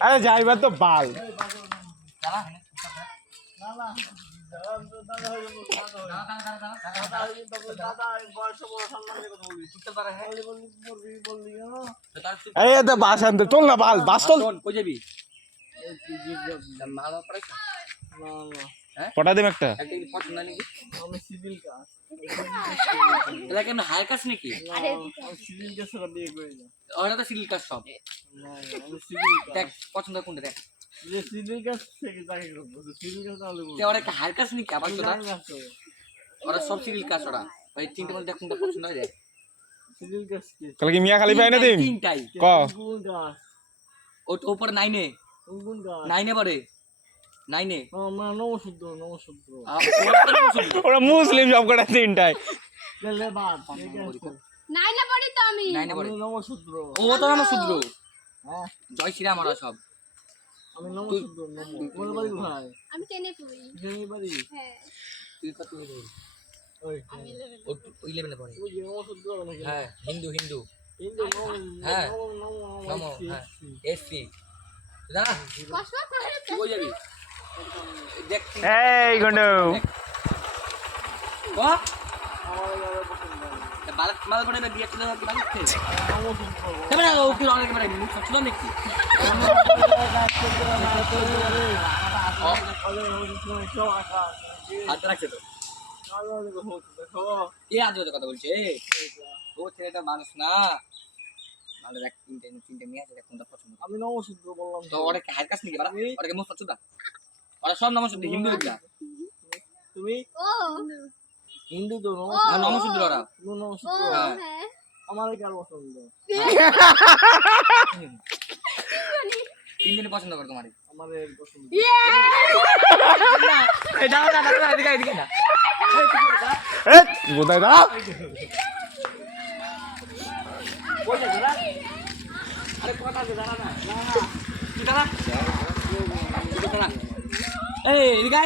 আরে যাইবার তো বাল বাস আনতে চল না বাল বাস চল কই যাবি পটা দেব একটা পছন্দ নাকি এটা কেন হাই কাজ নাকি ওরা তো সিভিল কাজ সব দেখ পছন্দ কোনটা দেখ ওরা একটা হাই কাজ নাকি আবার ওরা সব সিভিল কাজ ওরা ওই তিনটে মধ্যে কোনটা পছন্দ হয় দেখ তাহলে কি মিয়া খালি পাই না দিন তিনটাই ক ওপর নাইনে নাইনে পড়ে নাইনে ওরা মুসলিম সব কটা তিনটাই নাইনে পড়ি তো আমি নাইনে পড়ে ও তো নমশূদ্র জয় শ্রীরাম ওরা সব আমি নমশূদ্র ভাই আমি টেনে পড়ি হ্যাঁ তুই কত আমি ও 11 এ পড়ে হ্যাঁ হিন্দু হ্যাঁ নম হ্যাঁ এসসি জানা কষ্ট করে তুই কই যাবি দেখ এই গন্ডু ও বালক মাল পড়ে না বিয়ে চলে কি বালক খেয়ে তবে না ও কি অনেক মানে মুখ ছিল নাকি হাত রাখছে তো এ আজ কথা বলছে ও ছেলেটা মানুষ না ভালো দেখ তিনটে মেয়ে আছে দেখ কোনটা পছন্দ আমি নমশূদ্র বললাম তো ওরা কি হার কাজ নাকি বাড়া ওরা কি মুখ পছন্দ ওরা সব নমশূদ্র হিন্দু এগুলা তুমি ও হিন্দু তো নমশূদ্র ওরা ও নমশূদ্র হ্যাঁ আমার কার পছন্দ তিনজনে পছন্দ করে তোমার আমার পছন্দ এদিকে না কোথায় দা আরে কথা আছে দাঁড়া না কি দাঁড়া এই এদিকে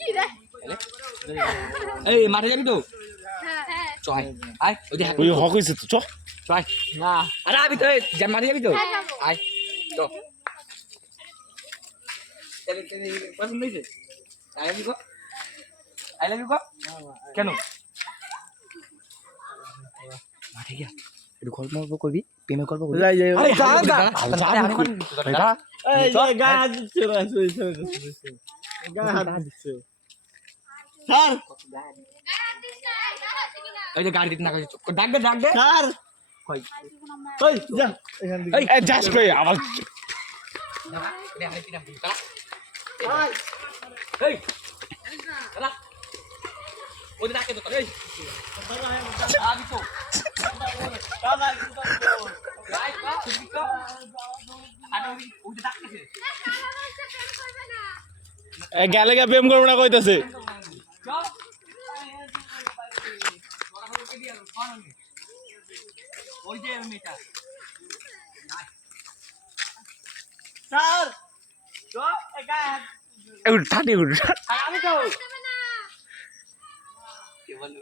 কি রে এই মাঠে যাবি তো হ্যাঁ চয় আয় ওই দেখ ওই হক হইছে তো চ চয় না আরে আবি তো মাঠে যাবি তো আয় তো চলে পছন্দ হয়েছে আই লাভ ইউ গো কেন মাঠে গিয়া একটু গল্প করবি প্রেমের গল্প করবি আরে যা যা যা এই যে গায়ে হাত দিচ্ছে রে গায়ে হাত দিচ্ছে স্যার এই যে গাড়ি দিতে না ডাক দে স্যার কই ওই যা এখান থেকে এই যাস কই আবার এই চলা ওই ডাকে তো এই আবি তো গাই পা তুমি কো আরে ওই ডাকতেছে গেলে গা প্রেম করবো না কইতাছে ওই যে মেয়েটা স্যার তো এই গায়ে হাত এগুলো ঠান্ডা এগুলো আমি তো না কি বলবো